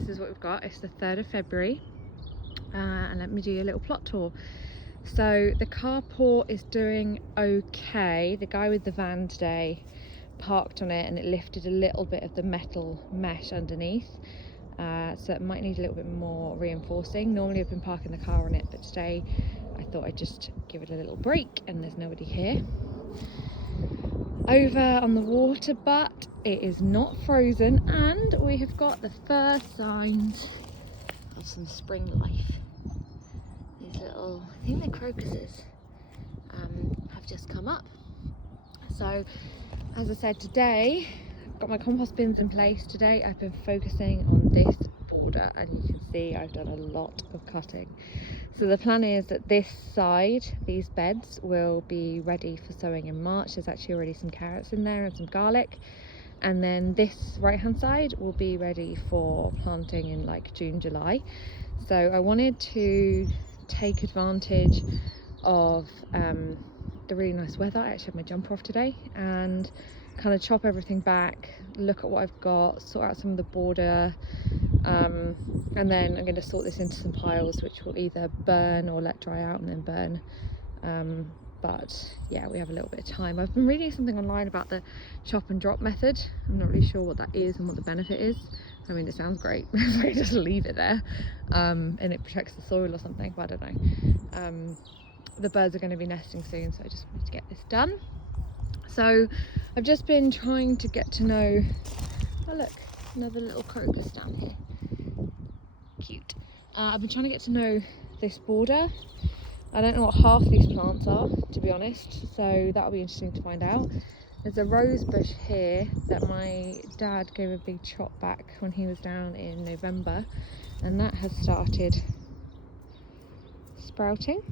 this is what we've got. It's the 3rd of February, and let me do you a little plot tour. So the carport is doing okay. The guy with the van today parked on it and it lifted a little bit of the metal mesh underneath, so it might need a little bit more reinforcing. Normally I've been parking the car on it, but today I thought I'd just give it a little break, and there's nobody here. Over on the water butt, it is not frozen, and we have got the first signs of some spring life. These little, I think they're crocuses, have just come up. So as I said, today I've got my compost bins in place. Today I've been focusing on this border, and you can see I've done a lot of cutting. So the plan is that this side, these beds, will be ready for sowing in March. There's actually already some carrots in there and some garlic. And then this right hand side will be ready for planting in like June, July. So I wanted to take advantage of the really nice weather. I actually had my jumper off today, and kind of chop everything back, look at what I've got, sort out some of the border, and then I'm going to sort this into some piles which will either burn or let dry out and then burn. But yeah, we have a little bit of time. I've been reading something online about the chop and drop method. I'm not really sure what that is and what the benefit is. I mean, it sounds great. We just leave it there, and it protects the soil or something, but I don't know. The birds are going to be nesting soon, so I just wanted to get this done. So I've just been trying to get to know, oh look, another little crocus down here, cute. I've been trying to get to know this border. I don't know what half these plants are, to be honest, so that'll be interesting to find out. There's a rose bush here that my dad gave a big chop back when he was down in November, and that has started sprouting.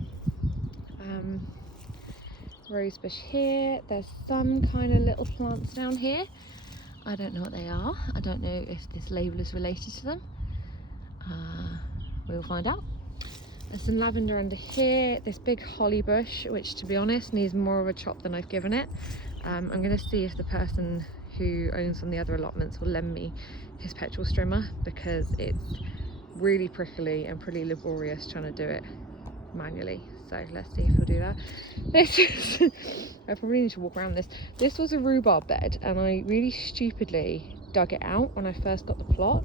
Rose bush here. There's some kind of little plants down here. I don't know what they are. I don't know if this label is related to them. We'll find out. There's some lavender under here. This big holly bush, which to be honest needs more of a chop than I've given it. I'm going to see if the person who owns one of the other allotments will lend me his petrol strimmer, because it's really prickly and pretty laborious trying to do it manually. So let's see if he'll do that. This is I probably need to walk around this. This was a rhubarb bed, and I really stupidly dug it out when I first got the plot,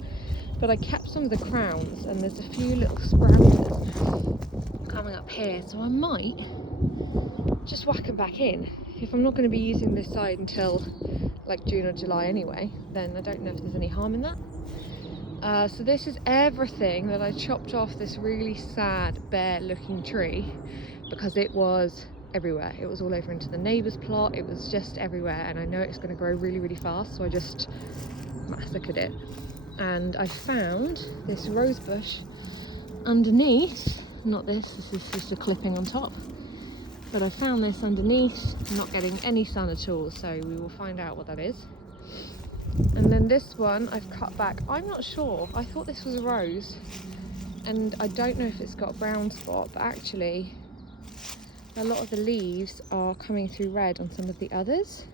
but I kept some of the crowns, and there's a few little sprouters coming up here, so I might just whack them back in. If I'm not going to be using this side until like June or July anyway, then I don't know if there's any harm in that. So this is everything that I chopped off this really sad bare looking tree, because it was everywhere. It was all over into the neighbour's plot. It was just everywhere, and I know it's going to grow really, really fast, so I just massacred it. And I found this rose bush underneath, not this is just a clipping on top, but I found this underneath, not getting any sun at all, so we will find out what that is. And then this one I've cut back. I'm not sure, I thought this was a rose, and I don't know if it's got a brown spot, but actually a lot of the leaves are coming through red on some of the others,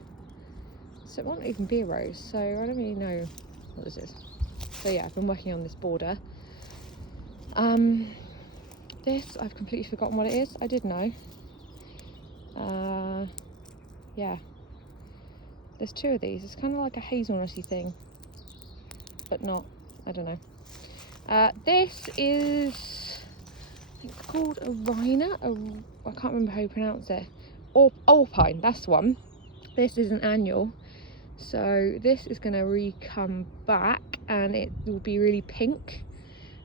so it won't even be a rose, so I don't really know what this is. So yeah, I've been working on this border. This, I've completely forgotten what it is. I did know. Yeah, there's two of these. It's kind of like a hazelnutty thing, but not, I don't know. This is, I think it's called a rhina. I can't remember how you pronounce it. Alpine, that's the one. This is an annual. So this is going to re-come back, and it will be really pink.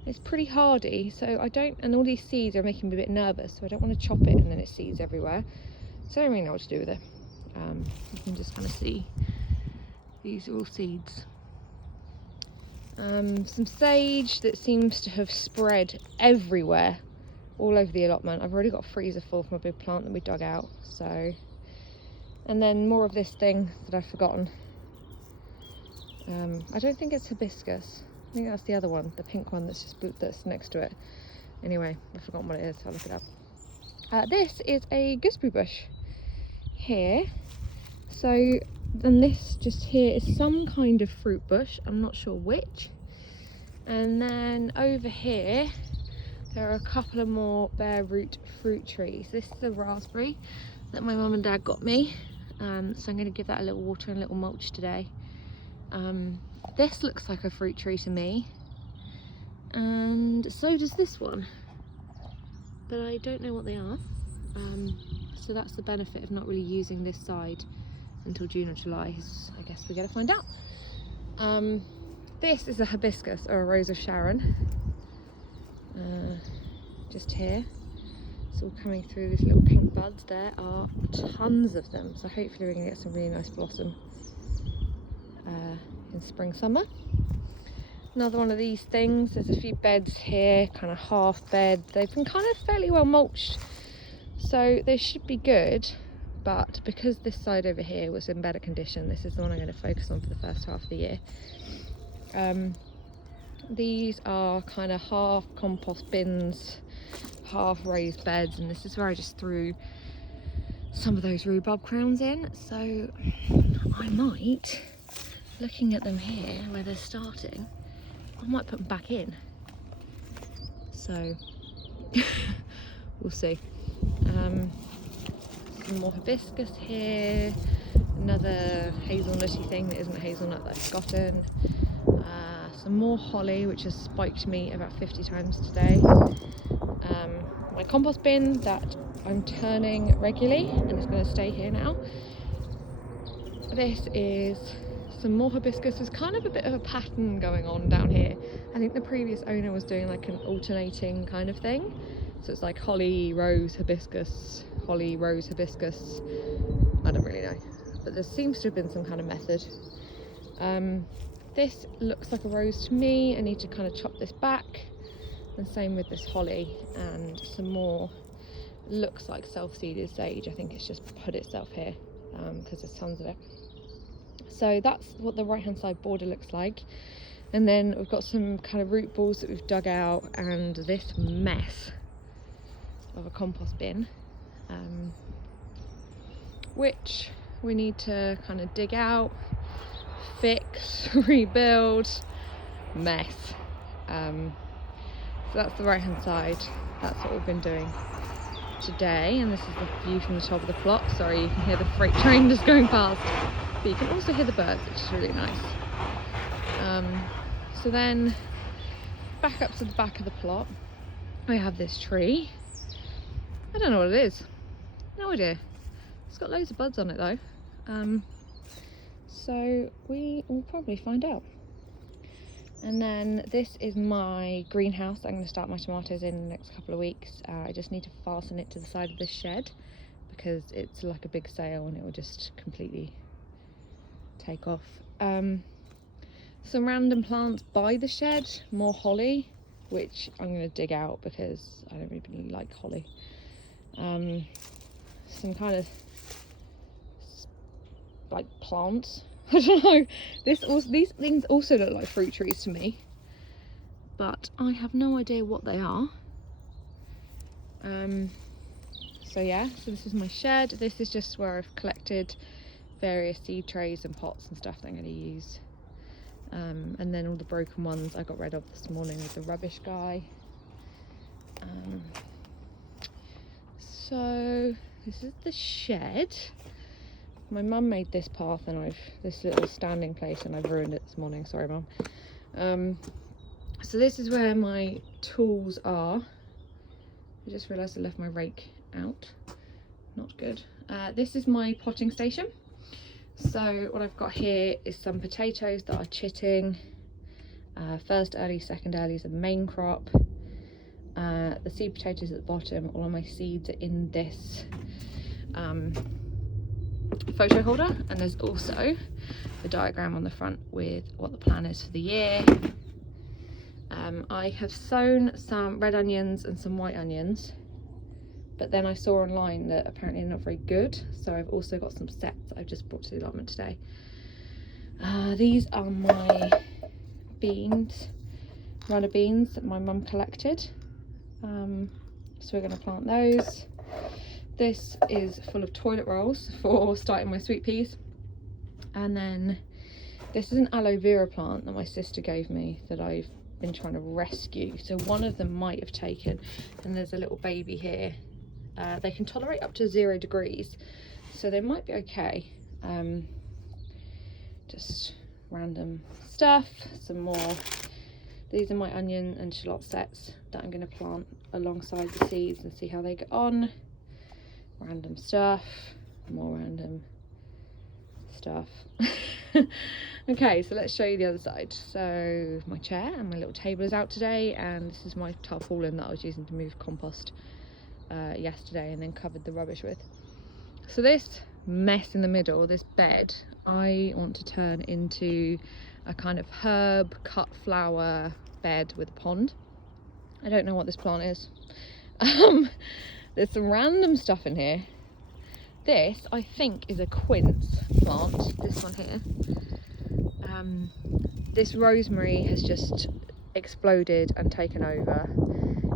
It's pretty hardy, so I don't, and all these seeds are making me a bit nervous, so I don't want to chop it and then it seeds everywhere. So I don't really know what to do with it. You can just kind of see these are all seeds. Some sage that seems to have spread everywhere, all over the allotment. I've already got a freezer full from a big plant that we dug out, so. And then more of this thing that I've forgotten. I don't think it's hibiscus. I think that's the other one, the pink one that's next to it. Anyway, I've forgotten what it is, I'll look it up. This is a gooseberry bush here. So then this just here is some kind of fruit bush, I'm not sure which. And then over here there are a couple of more bare root fruit trees. This is a raspberry that my mum and dad got me, so I'm going to give that a little water and a little mulch today. This looks like a fruit tree to me, and so does this one, but I don't know what they are. So that's the benefit of not really using this side until June or July, is I guess we're going to find out. This is a hibiscus, or a rose of Sharon, just here. It's all coming through these little pink buds. There are tons of them, so hopefully we're going to get some really nice blossom in spring, summer. Another one of these things, there's a few beds here, kind of half bed. They've been kind of fairly well mulched, so they should be good, but because this side over here was in better condition, this is the one I'm going to focus on for the first half of the year. These are kind of half compost bins, half raised beds, and this is where I just threw some of those rhubarb crowns in. So I might, looking at them here where they're starting, I might put them back in. So we'll see. Some more hibiscus here, another hazelnutty thing that isn't a hazelnut that I've forgotten. Some more holly, which has spiked me about 50 times today. My compost bin that I'm turning regularly, and it's going to stay here now. This is some more hibiscus. There's kind of a bit of a pattern going on down here. I think the previous owner was doing like an alternating kind of thing. So it's like holly, rose, hibiscus, holly, rose, hibiscus. I don't really know, but there seems to have been some kind of method. This looks like a rose to me. I need to kind of chop this back, and same with this holly, and some more looks like self-seeded sage. I think it's just put itself here because there's tons of it. So that's what the right hand side border looks like. And then we've got some kind of root balls that we've dug out, and this mess of a compost bin, which we need to kind of dig out, fix, rebuild, mess. So that's the right hand side. That's what we've been doing today, and this is the view from the top of the plot. Sorry, you can hear the freight train just going past, but you can also hear the birds, which is really nice. So then back up to the back of the plot, I have this tree. I don't know what it is, no idea. It's got loads of buds on it though, so we will probably find out. And then this is my greenhouse that I'm going to start my tomatoes in the next couple of weeks. I just need to fasten it to the side of this shed because it's like a big sail and it will just completely take off. Some random plants by the shed, more holly, which I'm going to dig out because I don't really like holly. Some kind of like plants. I don't know. These things also look like fruit trees to me, but I have no idea what they are. So yeah, so this is my shed. This is just where I've collected various seed trays and pots and stuff that I'm going to use. And then all the broken ones I got rid of this morning with the rubbish guy. So this is the shed. My mum made this path and this little standing place, and I've ruined it this morning. Sorry, Mum. So this is where my tools are. I just realised I left my rake out. Not good. This is my potting station. So what I've got here is some potatoes that are chitting. First early, second early is a main crop. The seed potatoes at the bottom. All of my seeds are in this photo holder, and there's also the diagram on the front with what the plan is for the year. I have sown some red onions and some white onions, but then I saw online that apparently they're not very good, so I've also got some sets that I've just brought to the allotment today. These are my beans, runner beans that my mum collected, so we're going to plant those. This is full of toilet rolls for starting my sweet peas, and then this is an aloe vera plant that my sister gave me that I've been trying to rescue. So one of them might have taken, and there's a little baby here. They can tolerate up to 0 degrees, so they might be okay. Just random stuff, some more. These are my onion and shallot sets that I'm going to plant alongside the seeds and see how they get on. Random stuff, more random stuff. Okay, so let's show you the other side. So my chair and my little table is out today, and this is my tarpaulin that I was using to move compost yesterday and then covered the rubbish with. So this mess in the middle, this bed, I want to turn into a kind of herb cut flower bed with a pond. I don't know what this plant is. There's some random stuff in here. This, I think, is a quince plant, this one here. This rosemary has just exploded and taken over.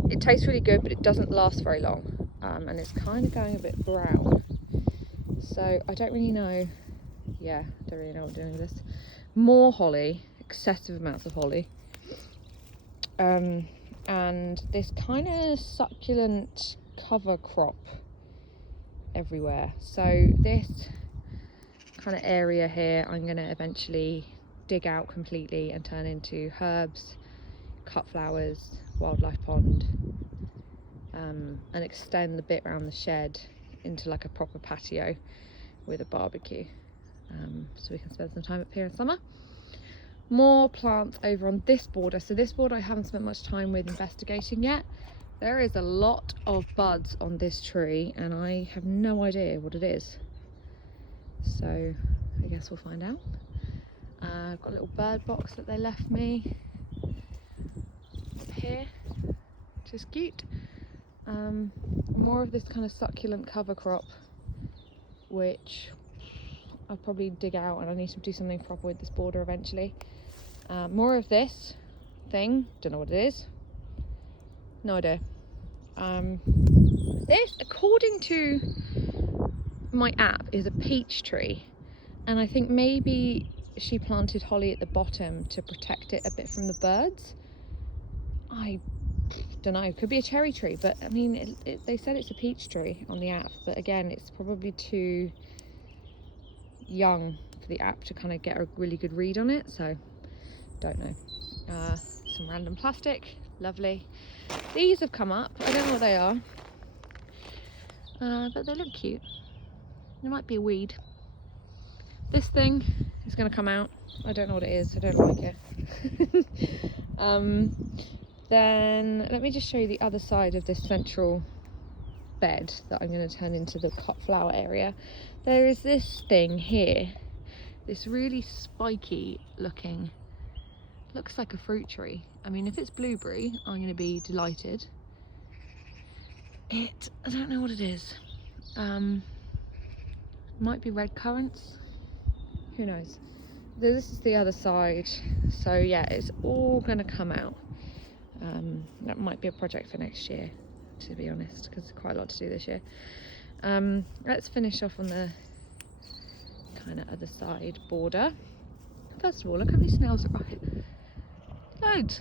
It tastes really good, but it doesn't last very long, and it's kind of going a bit brown. So I don't really know. Yeah, don't really know what I'm doing with this. More holly, excessive amounts of holly, and this kind of succulent cover crop everywhere. So this kind of area here I'm going to eventually dig out completely and turn into herbs, cut flowers, wildlife pond, and extend the bit around the shed into like a proper patio with a barbecue, so we can spend some time up here in summer. More plants over on this border. So this border I haven't spent much time with investigating yet. There is a lot of buds on this tree and I have no idea what it is, so I guess we'll find out. I've got a little bird box that they left me up here, which is cute. More of this kind of succulent cover crop, which I'll probably dig out, and I need to do something proper with this border eventually. More of this thing, don't know what it is, no idea. This, according to my app, is a peach tree, and I think maybe she planted holly at the bottom to protect it a bit from the birds. I don't know, could be a cherry tree, but I mean they said it's a peach tree on the app, but again it's probably too young for the app to kind of get a really good read on it, so don't know. Some random plastic, lovely. These have come up, I don't know what they are, but they look cute. There might be a weed. This thing is going to come out, I don't know what it is, I don't like it. Then let me just show you the other side of this central bed that I'm going to turn into the cut flower area. There is this thing here, this really spiky looking, looks like a fruit tree. I mean, if it's blueberry, I'm going to be delighted. I don't know what it is. Might be red currants, who knows. This is the other side, so yeah, it's all going to come out. That might be a project for next year, to be honest, because there's quite a lot to do this year. Let's finish off on the kind of other side border. First of all, look how many snails are right. Loads.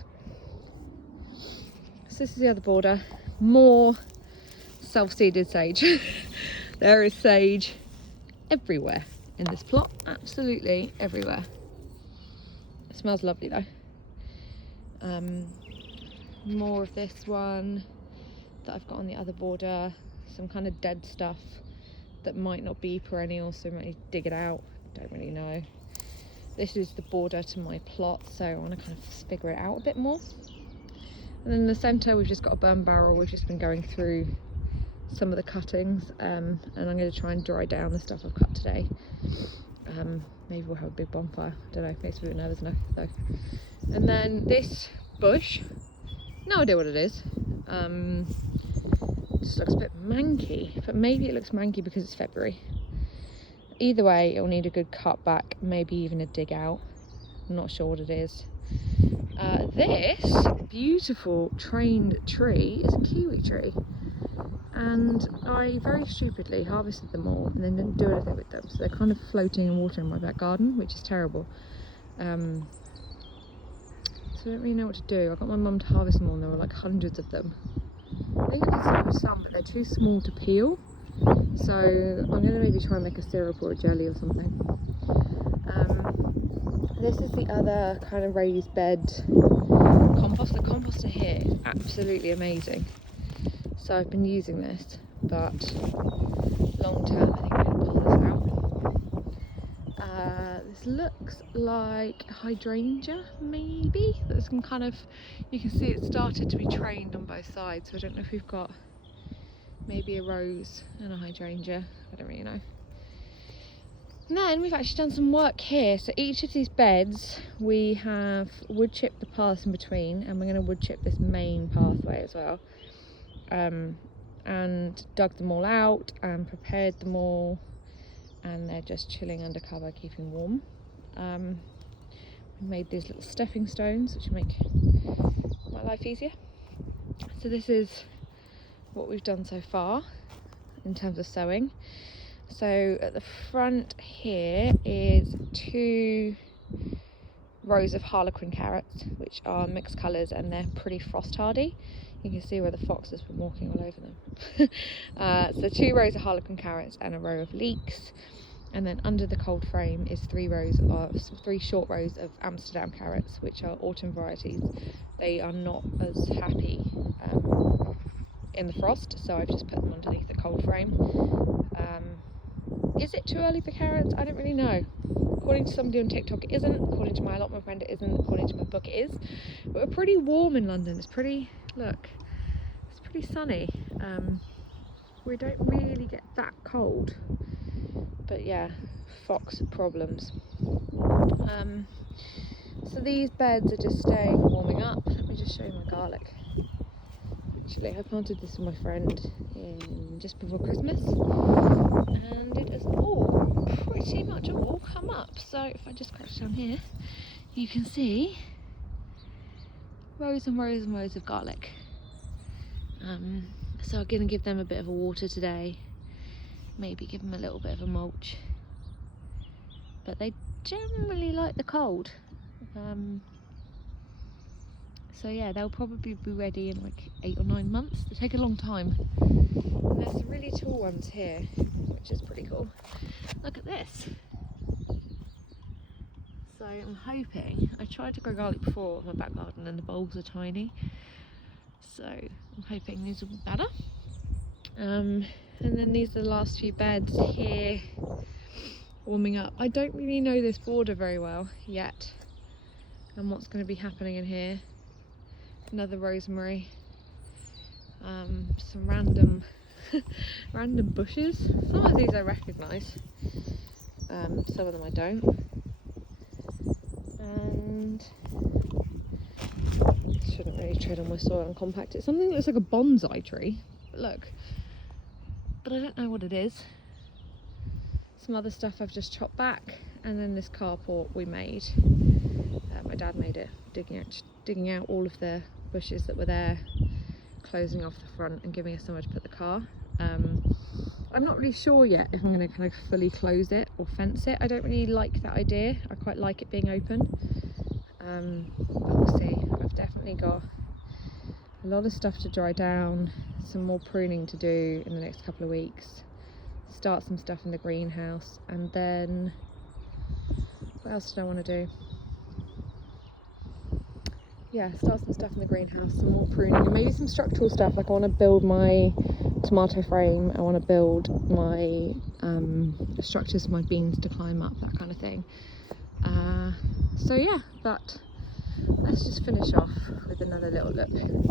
So this is the other border. More self-seeded sage. There is sage everywhere in this plot, absolutely everywhere. It smells lovely though. More of this one that I've got on the other border, some kind of dead stuff that might not be perennial, so I might need to dig it out, don't really know. This is the border to my plot, so I want to kind of figure it out a bit more. And then in the centre we've just got a burn barrel. We've just been going through some of the cuttings, and I'm going to try and dry down the stuff I've cut today. Maybe we'll have a big bonfire, I don't know, makes me a bit nervous enough though. And then this bush, no idea what it is. Just looks a bit manky, but maybe it looks manky because it's February. Either way, it'll need a good cut back, maybe even a dig out. I'm not sure what it is. This beautiful trained tree is a kiwi tree, and I very stupidly harvested them all and then didn't do anything with them, so they're kind of floating in water in my back garden, which is terrible. So so I don't really know what to do. I got my mum to harvest them all and there were like hundreds of them. I think I can start with some, but they're too small to peel. So I'm going to maybe try and make a syrup or a jelly or something. This is the other kind of raised bed compost. The composter here is absolutely amazing. So I've been using this, but long term I think I'm going to pull this out. This looks like hydrangea, maybe. That's some kind of, you can see it started to be trained on both sides. So I don't know if we've got maybe a rose and a hydrangea. I don't really know. And then we've actually done some work here. So each of these beds we have wood chipped the paths in between, and we're going to wood chip this main pathway as well. And dug them all out and prepared them all, and they're just chilling under cover, keeping warm. We made these little stepping stones which make my life easier. So this is what we've done so far in terms of sowing. So at the front here is 2 rows of harlequin carrots, which are mixed colours and they're pretty frost hardy. You can see where the fox has been walking all over them. So 2 rows of harlequin carrots and a row of leeks. And then under the cold frame is 3 short rows of Amsterdam carrots, which are autumn varieties. They are not as happy in the frost, so I've just put them underneath the cold frame. Is it too early for carrots? I don't really know. According to somebody on TikTok it isn't, according to my allotment friend it isn't, according to my book it is. But we're pretty warm in London. It's pretty, look, it's pretty sunny. We don't really get that cold. But yeah, fox problems. So these beds are just staying warming up. Let me just show you my garlic. Actually, I planted this with my friend just before Christmas, and it has all pretty much all come up. So if I just scratch down here, you can see rows and rows and rows of garlic. So I'm going to give them a bit of a water today, maybe give them a little bit of a mulch, but they generally like the cold. So yeah, they'll probably be ready in like 8 or 9 months. They take a long time. And there's some really tall ones here, which is pretty cool. Look at this. So I'm hoping, I tried to grow garlic before in my back garden and the bulbs are tiny. So I'm hoping these will be better. And then these are the last few beds here, warming up. I don't really know this border very well yet, and what's going to be happening in here. Another rosemary, some random random bushes. Some of these I recognise, some of them I don't. And shouldn't really tread on my soil and compact it. Something that looks like a bonsai tree. But look, but I don't know what it is. Some other stuff I've just chopped back, and then this carport we made. My dad made it, digging out all of the bushes that were there, closing off the front and giving us somewhere to put the car. I'm not really sure yet if I'm going to kind of fully close it or fence it. I don't really like that idea. I quite like it being open, but we'll see. I've definitely got a lot of stuff to dry down, some more pruning to do in the next couple of weeks, start some stuff in the greenhouse, and then what else do I want to do? Yeah, start some stuff in the greenhouse, some more pruning, and maybe some structural stuff. Like I want to build my tomato frame, I want to build my structures for my beans to climb up, that kind of thing. So yeah, but let's just finish off with another little look at these.